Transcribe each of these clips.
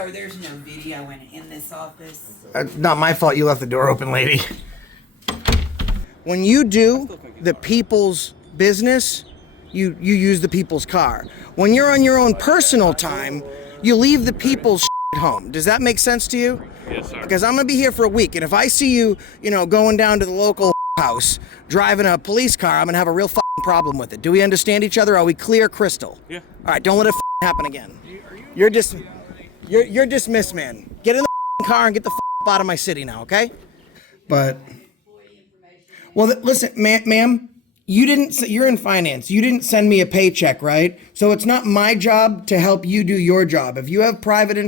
Sir, there's no video in this office. It's not my fault you left the door open, lady. When you do the people's business, you use the people's car. When you're on your own personal time, you leave the people's at home. Does that make sense to you? Yes, sir. Because I'm gonna be here for a week, and if I see you, going down to the local house, driving a police car, I'm gonna have a real problem with it. Do we understand each other? Are we clear, crystal? Yeah. All right, don't let it happen again. You're dismissed, man. Get in the car and get the out of my city now, okay? But, well, listen, ma'am, you're in finance. You didn't send me a paycheck, right? So it's not my job to help you do your job. If you have private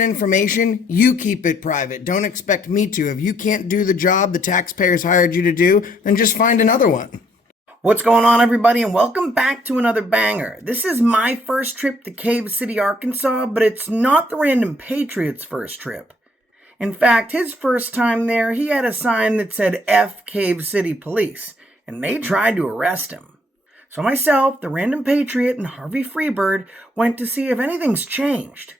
information, you keep it private. Don't expect me to. If you can't do the job the taxpayers hired you to do, then just find another one. What's going on, everybody, and welcome back to another banger. This is my first trip to Cave City, Arkansas, but it's not the Random Patriot's first trip. In fact, his first time there, he had a sign that said F Cave City Police, and they tried to arrest him. So myself, the Random Patriot, and Harvey Freebird went to see if anything's changed.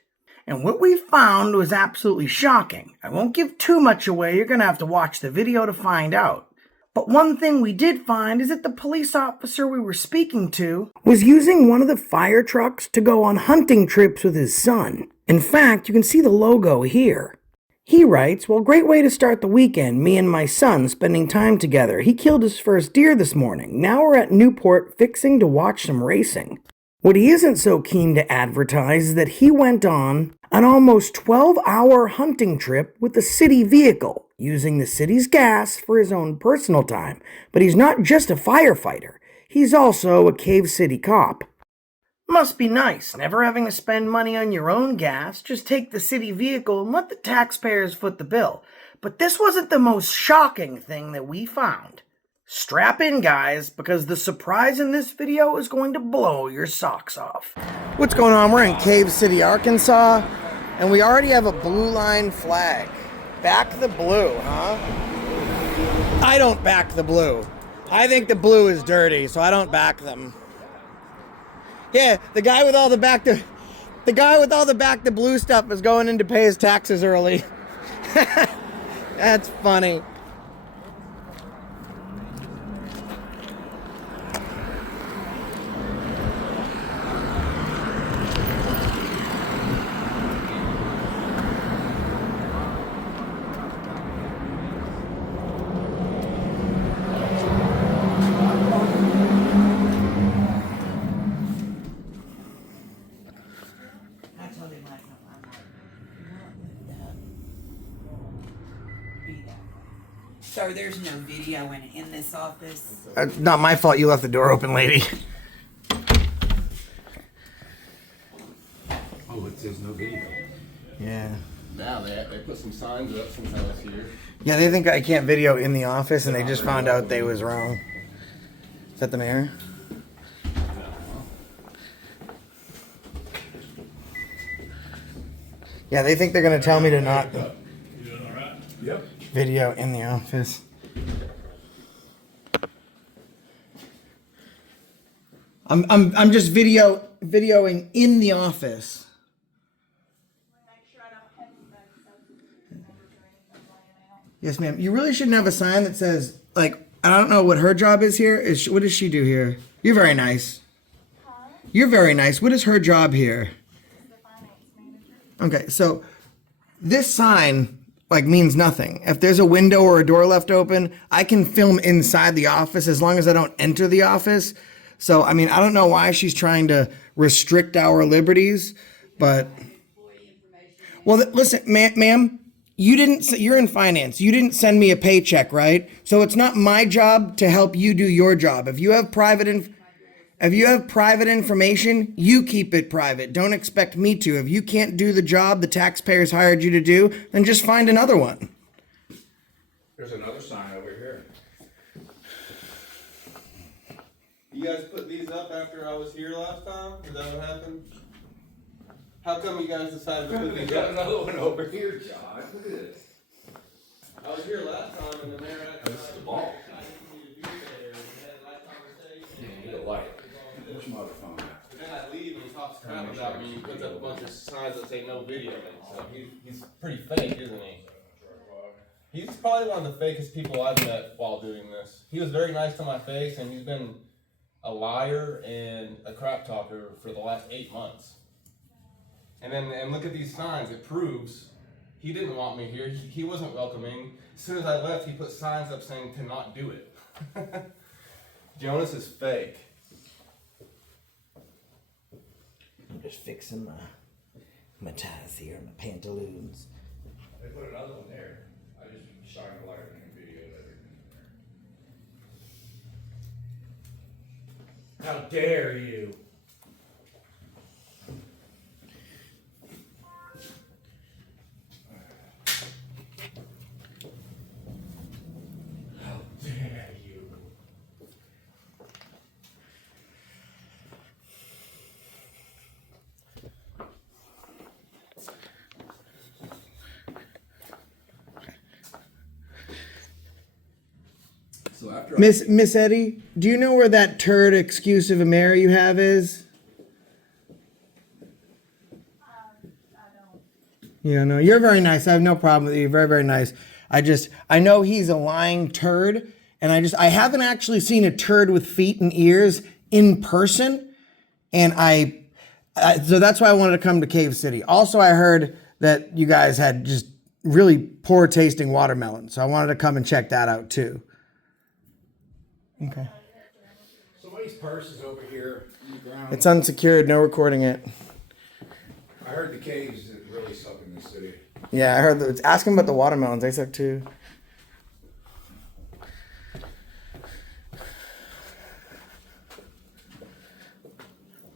And what we found was absolutely shocking. I won't give too much away, you're going to have to watch the video to find out. But one thing we did find is that the police officer we were speaking to was using one of the fire trucks to go on hunting trips with his son. In fact, you can see the logo here. He writes, "Well, great way to start the weekend, me and my son spending time together. He killed his first deer this morning. Now we're at Newport fixing to watch some racing." What he isn't so keen to advertise is that he went on an almost 12-hour hunting trip with a city vehicle, using the city's gas for his own personal time. But he's not just a firefighter. He's also a Cave City cop. Must be nice, never having to spend money on your own gas. Just take the city vehicle and let the taxpayers foot the bill. But this wasn't the most shocking thing that we found. Strap in, guys, because the surprise in this video is going to blow your socks off. What's going on? We're in Cave City, Arkansas, and we already have a blue line flag. Back the blue, huh? I don't back the blue. I think the blue is dirty, so I don't back them. Yeah, the guy with all the back the blue stuff is going in to pay his taxes early. That's funny. Sir, there's no video in this office. It's not my fault you left the door open, lady. Oh, it says no video. Yeah. Now they put some signs up since I was here. Yeah, they think I can't video in the office, and they just found out they was wrong. Is that the mayor? Yeah, they think they're going to tell me to not Yep. video in the office. I'm just videoing in the office. Yes, ma'am. You really shouldn't have a sign that says, like, I don't know what her job is here. What does she do here? You're very nice. You're very nice. What is her job here? Okay, so this sign means nothing. If there's a window or a door left open, I can film inside the office as long as I don't enter the office. So, I mean, I don't know why she's trying to restrict our liberties, but... Well, listen, ma'am, you're in finance. You didn't send me a paycheck, right? So it's not my job to help you do your job. If you have private information, you keep it private. Don't expect me to. If you can't do the job the taxpayers hired you to do, then just find another one. There's another sign over here. You guys put these up after I was here last time? Is that what happened? How come you guys decided to put We these got up? another one over here, John. Look at this. I was here last time and the mayor had This is the ball. conversation. You need a light. Where's my other phone at? And then I leave and he talks crap about me. He puts up a bunch of signs that say no videoing. So he's pretty fake, isn't he? He's probably one of the fakest people I've met while doing this. He was very nice to my face, and he's been a liar and a crap talker for the last 8 months. And look at these signs. It proves he didn't want me here. He wasn't welcoming. As soon as I left, he put signs up saying to not do it. Jonas is fake. I'm just fixing my ties here, my pantaloons. They put another one there. I just shined a light and videoed everything. How dare you? How dare you? So after Miss Eddie, do you know where that turd excuse of a mayor you have is? Yeah, no, you're very nice. I have no problem with you. You're very, very nice. I know he's a lying turd, and I haven't actually seen a turd with feet and ears in person, and so that's why I wanted to come to Cave City. Also, I heard that you guys had just really poor tasting watermelon, so I wanted to come and check that out too. Okay. somebody's purse is over here on the ground. It's unsecured, no recording it. I heard the caves that really suck in this city. Yeah, I heard that. Ask him about the watermelons. They suck too.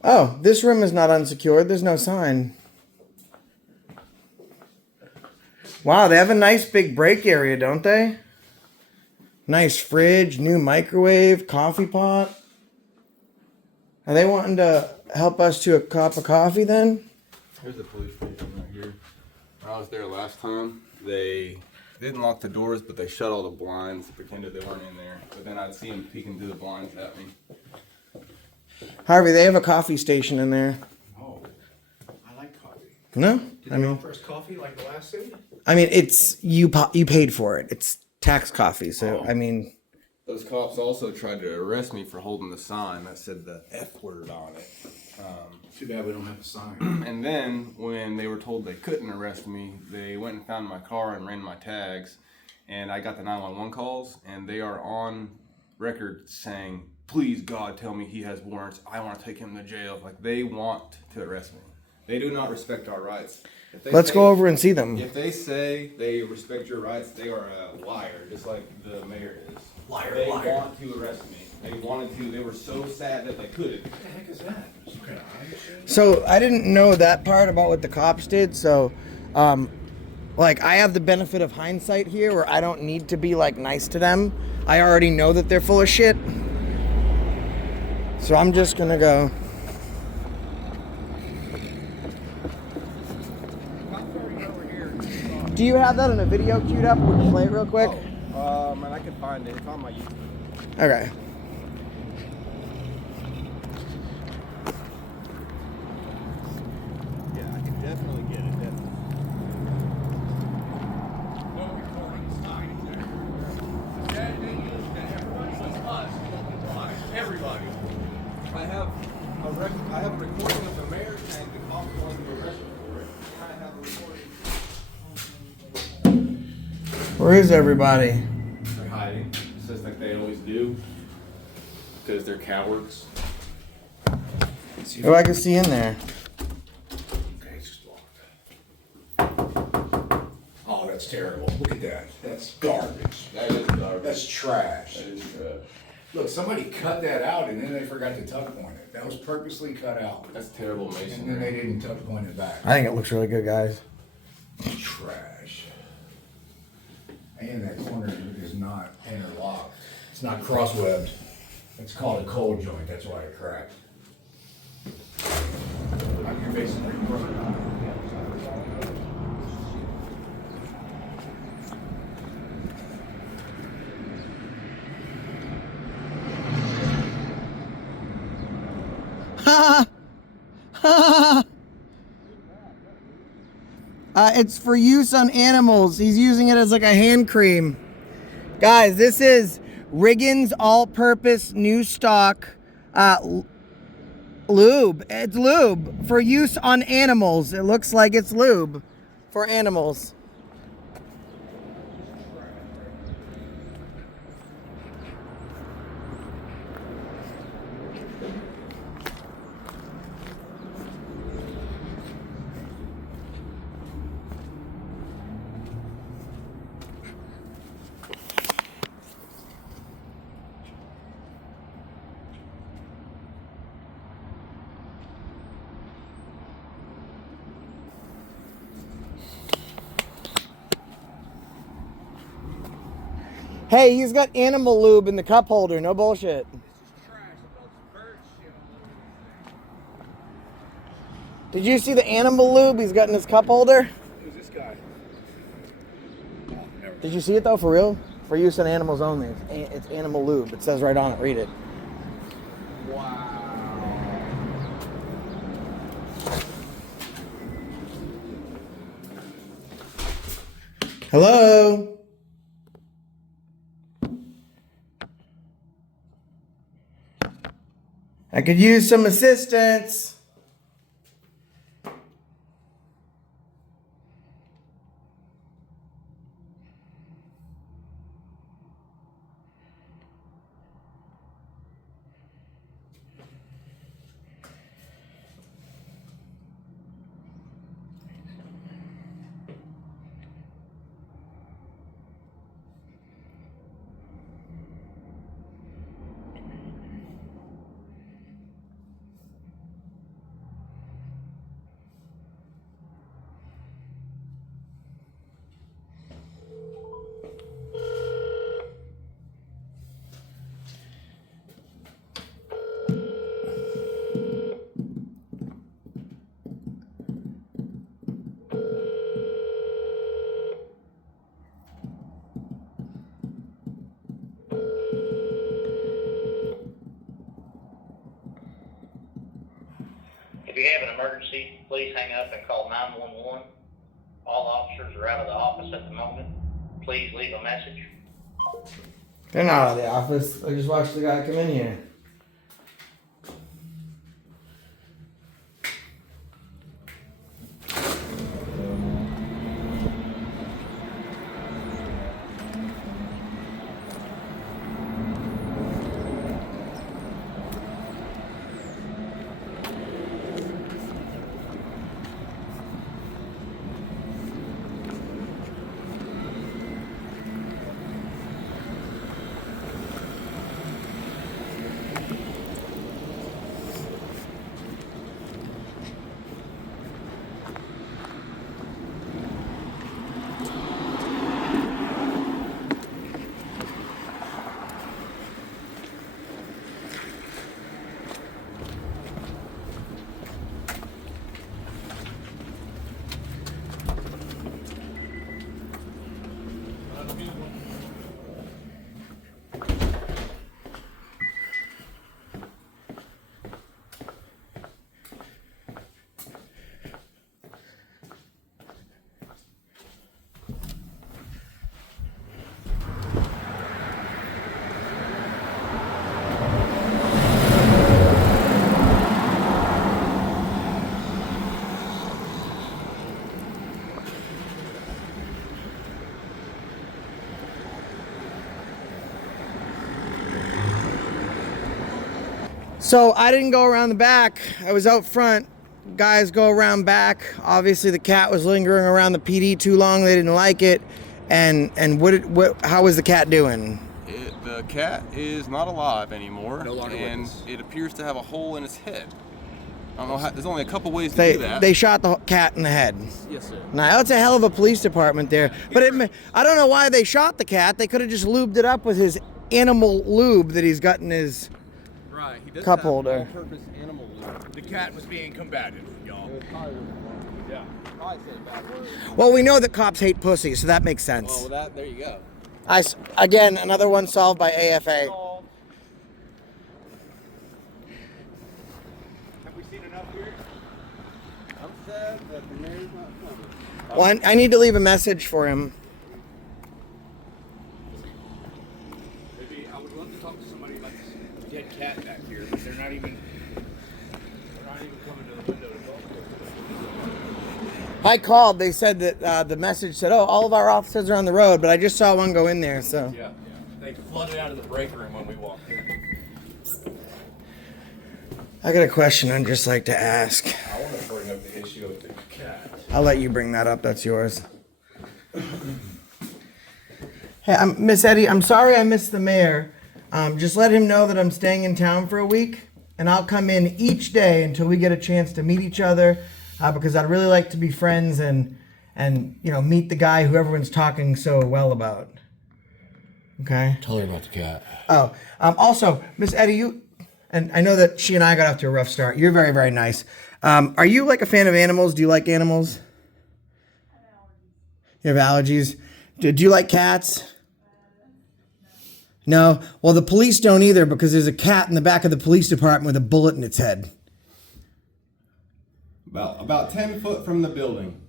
Oh, this room is not unsecured. There's no sign. Wow, they have a nice big break area, don't they? Nice fridge, new microwave, coffee pot. Are they wanting to help us to a cup of coffee then? Here's the police station right here. When I was there last time, they didn't lock the doors, but they shut all the blinds, pretended they weren't in there. But then I'd see them peeking through the blinds at me. Harvey, they have a coffee station in there. Oh, I like coffee. No? Did they offer us coffee like the last city? I mean, it's you paid for it. It's tax coffee, so I mean. Those cops also tried to arrest me for holding the sign that said the F word on it. Too bad we don't have a sign. And then when they were told they couldn't arrest me, they went and found my car and ran my tags. And I got the 911 calls, and they are on record saying, "Please God, tell me he has warrants. I want to take him to jail." Like, they want to arrest me. They do not respect our rights. Let's go over and see them. If they say they respect your rights, they are a liar, just like the mayor is. They want to arrest me. They wanted to. They were so sad that they couldn't. What the heck is that? Some kind of iron shit? So I didn't know that part about what the cops did. So, like, I have the benefit of hindsight here, where I don't need to be like nice to them. I already know that they're full of shit. So I'm just gonna go. Do you have that in a video queued up? Would you play it real quick? And I can find it. It's on my YouTube. Okay. Yeah, I can definitely get it. Definitely. No recording signs there. That they use to everybody was us. Everybody. I have a recording of the mayor saying the cops wanted to arrest me for it. I have a recording. Where is everybody? They're hiding, just like they always do, because they're cowards. Oh, I can see in there. Okay, it's just locked. Oh, that's terrible. Look at that. That's garbage. That is garbage. That's trash. That is trash. Look, somebody cut that out and then they forgot to tuck point it. That was purposely cut out. That's terrible And then masonry. they didn't tuck point it back. I think it looks really good, guys. Trash. And that corner is not interlocked. It's not cross-webbed. It's called a cold joint. That's why it cracked. Your masonry broke. Ha ha! It's for use on animals. He's using it as like a hand cream. Guys, this is Riggins all-purpose new stock lube. It's lube for use on animals. It looks like it's lube for animals. Hey, he's got animal lube in the cup holder. No bullshit. Did you see the animal lube he's got in his cup holder? Who's this guy? Did you see it though, for real? For use on animals only. It's animal lube. It says right on it. Read it. Wow. Hello? I could use some assistance. If you have an emergency, please hang up and call 911. All officers are out of the office at the moment. Please leave a message. They're not out of the office. I just watched the guy come in here. So I didn't go around the back. I was out front. Guys go around back. Obviously the cat was lingering around the PD too long. They didn't like it. And how was the cat doing? The cat is not alive anymore, No longer with and us. it appears to have a hole in its head. I don't know how, there's only a couple ways to do that. They shot the cat in the head. Yes, sir. Now that's a hell of a police department there. But I don't know why they shot the cat. They could have just lubed it up with his animal lube that he's got in his Right, he does cup have holder. all-purpose animal lube. The cat was being combative, y'all. Yeah. Probably say a bad word. Well, we know that cops hate pussy, so that makes sense. Oh, well, there you go. Again, another one solved by AFA. Have we seen enough here? I'm sad that the mayor's not coming. Well, I need to leave a message for him. Maybe I would love to talk to somebody about this dead cat back here, but they're not even coming to the window to talk to us. I called. They said that the message said, "Oh, all of our officers are on the road," but I just saw one go in there. So Yeah. They flooded out of the break room when we walked in. I got a question I'd just like to ask. I want to bring up the issue of the cat. I'll let you bring that up. That's yours. Hey, Miss Eddie. I'm sorry I missed the mayor. Just let him know that I'm staying in town for a week, and I'll come in each day until we get a chance to meet each other. Because I'd really like to be friends and meet the guy who everyone's talking so well about. Okay. Tell her about the cat. Oh, also, Miss Eddie, and I know that she and I got off to a rough start. You're very, very nice. Are you like a fan of animals? Do you like animals? You have allergies. Do you like cats? No. Well, the police don't either because there's a cat in the back of the police department with a bullet in its head. About 10 foot from the building.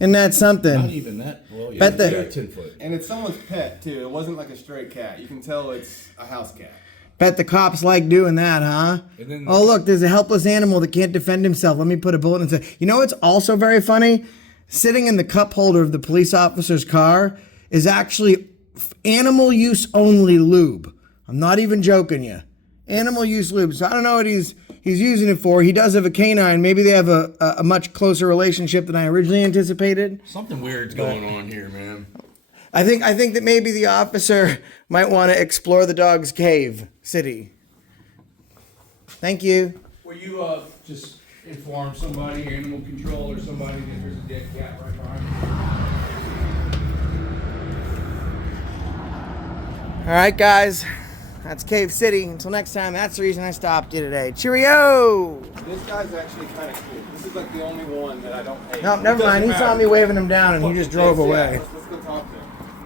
Isn't that something? Not even that. Well, yeah, Bet the- yeah, 10 foot. And it's someone's pet, too. It wasn't like a stray cat. You can tell it's a house cat. Bet the cops like doing that, huh? And then Oh, look, there's a helpless animal that can't defend himself. Let me put a bullet in his head. You know what's also very funny? Sitting in the cup holder of the police officer's car is actually animal use only lube. I'm not even joking you. Animal use lube. So I don't know what he's using it for. He does have a canine. Maybe they have a much closer relationship than I originally anticipated. Something weird's going on here, man. I think that maybe the officer might want to explore the dog's cave city. Thank you. Will you just inform somebody, animal control or somebody, that there's a dead cat right behind you? All right, guys. That's Cave City. Until next time, that's the reason I stopped you today. Cheerio! This guy's actually kind of cool. This is like the only one that I don't hate. No, never mind. He saw me waving him down and he just drove away. Let's go talk to him.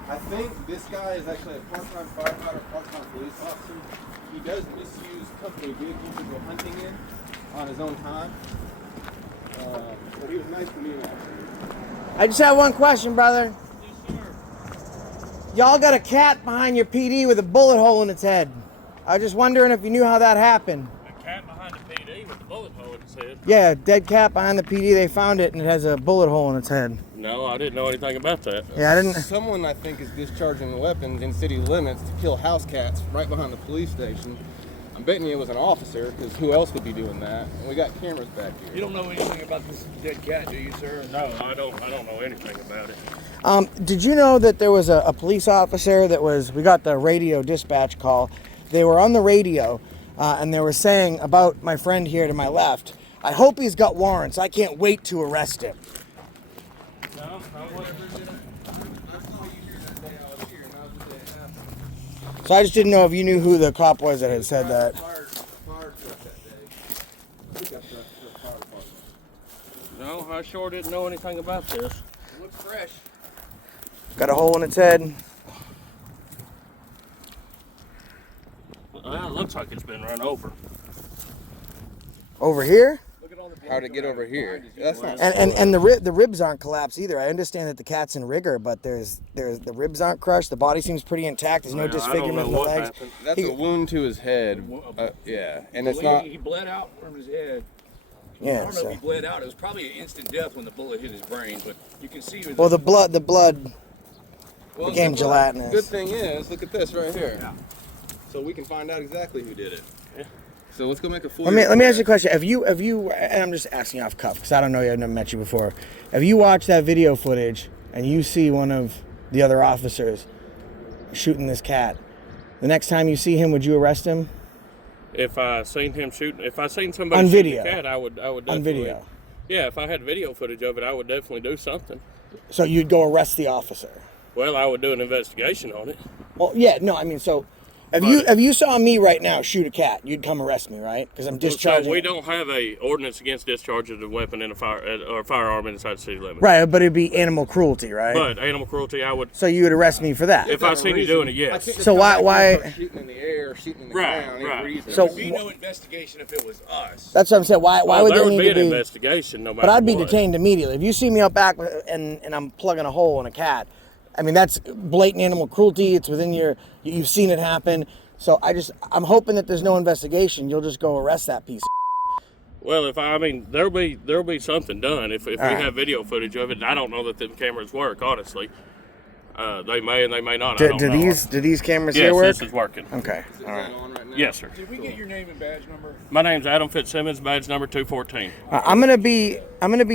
I think this guy is actually a part-time firefighter, part-time police officer. He does misuse company vehicles to go hunting in on his own time. But he was nice to me, actually. I just have one question, brother. Y'all got a cat behind your PD with a bullet hole in its head. I was just wondering if you knew how that happened. A cat behind the PD with a bullet hole in its head? Yeah, dead cat behind the PD. They found it and it has a bullet hole in its head. No, I didn't know anything about that. Yeah, I didn't. Someone, I think, is discharging weapons in city limits to kill house cats right behind the police station. I'm betting you it was an officer, because who else would be doing that? And we got cameras back here. You don't know anything about this dead cat, do you, sir? No, I don't know anything about it. Did you know that there was a police officer that we got the radio dispatch call. They were on the radio and they were saying about my friend here to my left, I hope he's got warrants. I can't wait to arrest him. No, whatever it is. So I just didn't know if you knew who the cop was that had said that. Fire truck that day. I think that's the fire department. No, I sure didn't know anything about this. It looks fresh. Got a hole in its head. Well, it looks like it's been run over. Over here? How'd it get over here? That's not. And the ribs aren't collapsed either. I understand that the cat's in rigor, but there's the ribs aren't crushed. The body seems pretty intact. There's no Yeah, I don't disfigurement know in the what legs. happened. That's a wound to his head. Yeah, and it's not. He bled out from his head. I Yeah. don't know if So. he bled out. It was probably an instant death when the bullet hit his brain, but you can see. Well, the blood Well, became good- gelatinous. Good thing is, look at this right here. Yeah. So we can find out exactly who did it. So let's go make a full. Let me ask you a question. Have you and I'm just asking off cuff because I don't know you. I've never met you before. Have you watched that video footage and you see one of the other officers shooting this cat? The next time you see him, would you arrest him? If I seen somebody On shoot video. the cat, I would definitely. On video. Yeah, if I had video footage of it, I would definitely do something. So you'd go arrest the officer? Well, I would do an investigation on it. Well, yeah. No, I mean, so If you saw me right now shoot a cat, you'd come arrest me, right? Because I'm discharging. So we don't have a ordinance against discharge of a weapon in a firearm inside the city limits. Right, but it'd be animal cruelty, right? But animal cruelty, I would. So you would arrest me for that. If I seen you doing it, yes. So why? Shooting in the air, shooting in the Right, ground. right. Reason. So There'd be no investigation if it was us. that's what I'm saying. Why would there there would need be to an be? investigation, no matter. But I'd be what. detained immediately. If you see me out back and I'm plugging a hole in a cat, I mean that's blatant animal cruelty. It's within you've seen it happen. So I'm hoping that there's no investigation. You'll just go arrest that piece. Well, there'll be something done if we right. have video footage of it. I don't know that the cameras work, honestly. They may and they may not. Do I don't know. these cameras Yes, here work? this is working. Okay. Is All right. that on right now? Yes, sir. Did we get your name and badge number? My name's Adam Fitzsimmons, badge number 214. I'm gonna be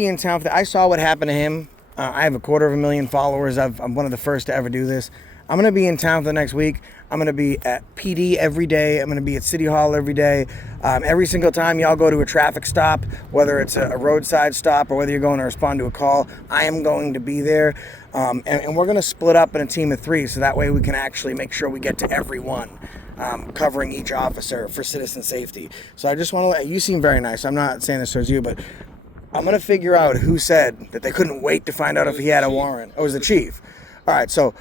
in town for that. I saw what happened to him. I have 250,000 followers. I'm one of the first to ever do this. I'm gonna be in town for the next week. I'm gonna be at PD every day. I'm gonna be at City Hall every day. Every single time y'all go to a traffic stop, whether it's a roadside stop or whether you're going to respond to a call, I am going to be there. And we're gonna split up in a team of 3, so that way we can actually make sure we get to everyone, covering each officer for citizen safety. So I just want to you seem very nice. I'm not saying this towards you, but I'm gonna figure out who said that they couldn't wait to find out if he had a warrant. Oh, it was the chief. All right, so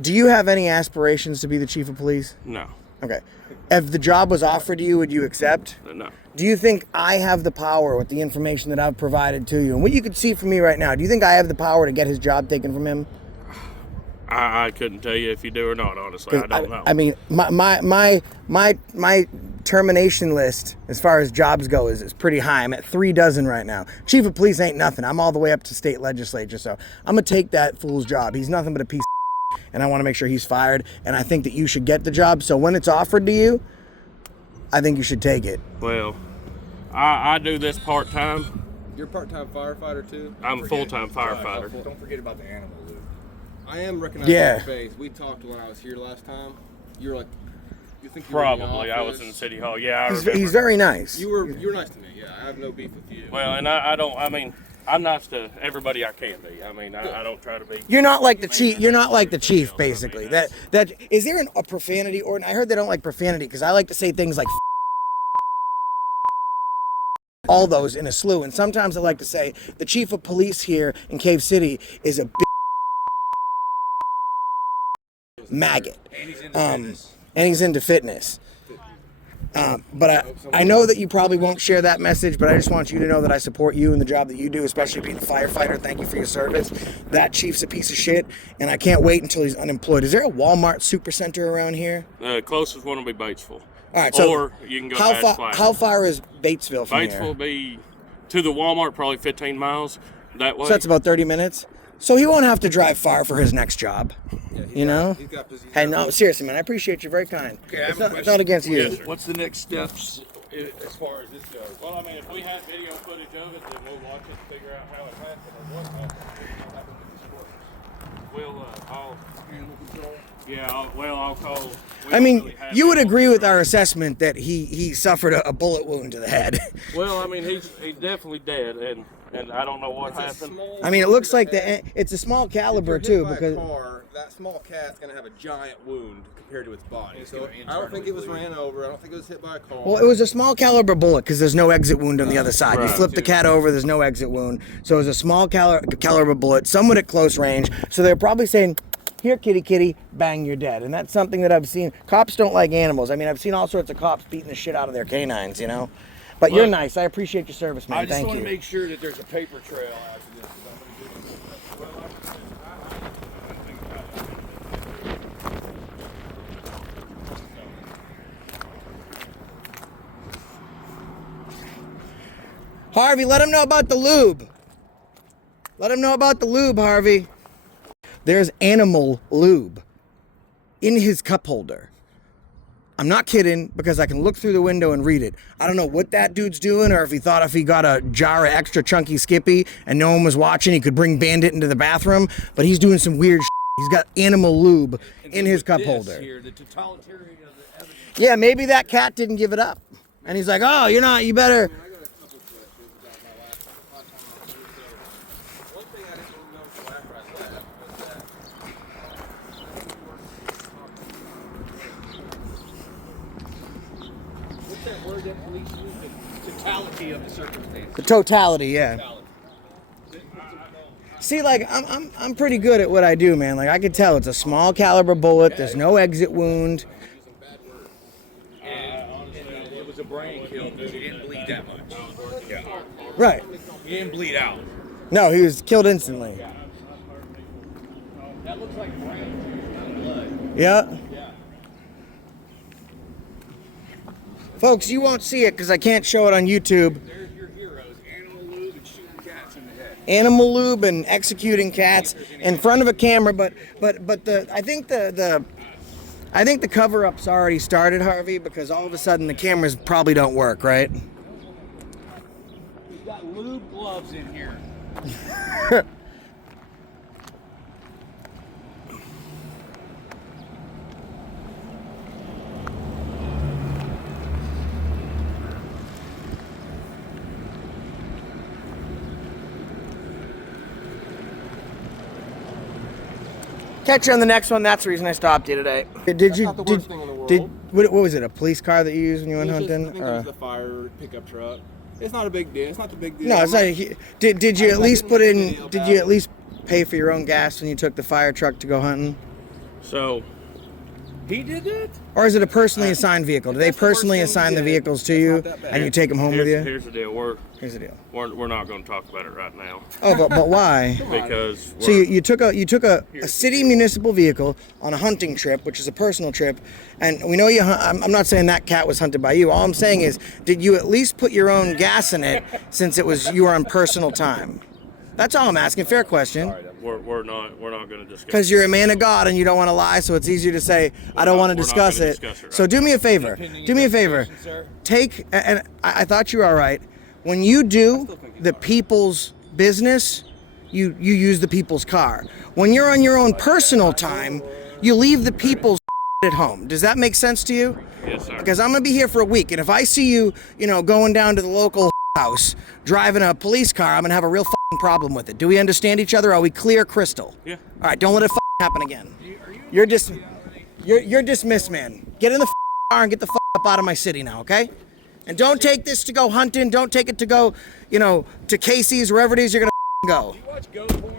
do you have any aspirations to be the chief of police? No. Okay. If the job was offered to you, would you accept? No. Do you think I have the power with the information that I've provided to you and what you could see from me right now? Do you think I have the power to get his job taken from him? I couldn't tell you if you do or not, honestly. I don't know. I mean, my termination list as far as jobs go is pretty high. I'm at 3 dozen right now. Chief of police ain't nothing. I'm all the way up to state legislature, so I'm gonna take that fool's job. He's nothing but a piece of and I want to make sure he's fired. And I think that you should get the job. So when it's offered to you, I think you should take it. Well, I do this part-time. You're a part-time firefighter too? I'm a full-time firefighter. Don't forget about the animal loop. I am recognizing Yeah. your face. We talked when I was here last time. You were like, you think you were in the Probably. I was in the office. city hall. Yeah, I He's, remember. he's very nice. You were nice to me. Yeah, I have no beef with you. Well, and I'm nice to everybody I can be. I mean, I don't try to be. You're not like the chief. You're not like the chief, basically. That is there a profanity ordinance? I heard they don't like profanity because I like to say things like all those in a slew. And sometimes I like to say the chief of police here in Cave City is a maggot. And he's into fitness. And he's into fitness. But I know that you probably won't share that message, but I just want you to know that I support you in the job that you do, especially being a firefighter. Thank you for your service. That chief's a piece of shit, and I can't wait until he's unemployed. Is there a Walmart Supercenter around here? Closest one will be Batesville. All right, so or you can go to Ash Flat. how far is Batesville from Batesville here? will be to the Walmart probably 15 miles that way. So that's about 30 minutes. So he won't have to drive far for his next job. You know? He's got Hey, no, seriously, man, I appreciate you. Very kind. Okay, I have It's a not, question. it's not against you. Yes, sir. What's the next steps as far as this goes? Well, I mean, if we have video footage of it, then we'll watch it and figure out how it happened or what happened. We'll, Animal control. I'll call. I mean, you would agree with our assessment that he suffered a bullet wound to the head. Well, I mean, he's definitely dead, and I don't know what happened. I mean, it looks like it's a small caliber too, because car, that small cat's gonna have a giant wound compared to its body. It's So gonna I don't think it was internally ran over. I don't think it was hit by a car. well, it was a small caliber bullet because there's no exit wound on the other side. You Right. flip the cat over, there's no exit wound. So it was a small caliber bullet, somewhat at close range. So they're probably saying, "Here, kitty, kitty, bang, you're dead." And that's something that I've seen. Cops don't like animals. I mean, I've seen all sorts of cops beating the shit out of their canines, you know. But you're nice. I appreciate your service, man. I just Thank want you. to make sure that there's a paper trail after this. 'Cause I'm gonna do this. Harvey, let him know about the lube. Let him know about the lube, Harvey. There's animal lube in his cup holder. I'm not kidding because I can look through the window and read it. I don't know what that dude's doing, or if he thought if he got a jar of extra chunky Skippy and no one was watching, he could bring Bandit into the bathroom, but he's doing some weird shit. He's got animal lube in his cup holder. Here, the totalitarian of the evidence. Yeah, maybe that cat didn't give it up. And he's like, "Oh, you're not, you better." I got a couple clips. It was about my last time on here. So one thing I didn't know until after I left was that that word that police use? The totality of the circumstance. The totality, yeah. Totality. See, like I'm pretty good at what I do, man. Like I could tell it's a small caliber bullet. There's no exit wound. And it was a brain kill because he didn't bleed that much. Yeah. Right. He didn't bleed out. No, he was killed instantly. That looks like brain, not blood. Yeah. Yeah. Folks, you won't see it because I can't show it on YouTube. There's your heroes, Animal Lube and shooting cats in the head. Animal lube and executing cats in front of a camera, but I think the cover-up's already started, Harvey, because all of a sudden the cameras probably don't work, right? We've got lube gloves in here. Catch you on the next one. That's the reason I stopped you today. Did you? not the worst thing in the world. What was it? A police car that you used when you went I hunting? think it was the fire pickup truck. It's not a big deal. It's not the big deal. No, it's not. Did you at least put in? Did you at least pay for your own gas when you took the fire truck to go hunting? So, He did that? Or is it a personally assigned vehicle? Do they That's the worst personally thing assign you the did. vehicles to It's you not that bad. and you take them home with you? here's the deal. Here's the deal. We're not going to talk about it right now Oh, but why? because So you took a city municipal vehicle on a hunting trip, which is a personal trip, and we know you. I'm not saying that cat was hunted by you. All I'm saying is, did you at least put your own gas in it since you were on personal time? That's all I'm asking. Fair question. we're not going to discuss. Because you're a man of God and you don't want to lie, so it's easier to say I don't want to we're not discuss gonna it. discuss it right So do me a favor. Do me a favor. Take, and I thought you were all right. When you do the people's business, you use the people's car. When you're on your own personal time, you leave the people's at home. Does that make sense to you? Yes, sir. Because I'm gonna be here for a week, and if I see you, going down to the local house driving a police car, I'm gonna have a real problem with it. Do we understand each other? Are we clear, crystal? Yeah. All right. Don't let it happen again. You're dismissed, man. Get in the car and get the up out of my city now, okay? And don't take this to go hunting. Don't take it to go, to Casey's, wherever it is you're gonna go. You watch Ghost Porn?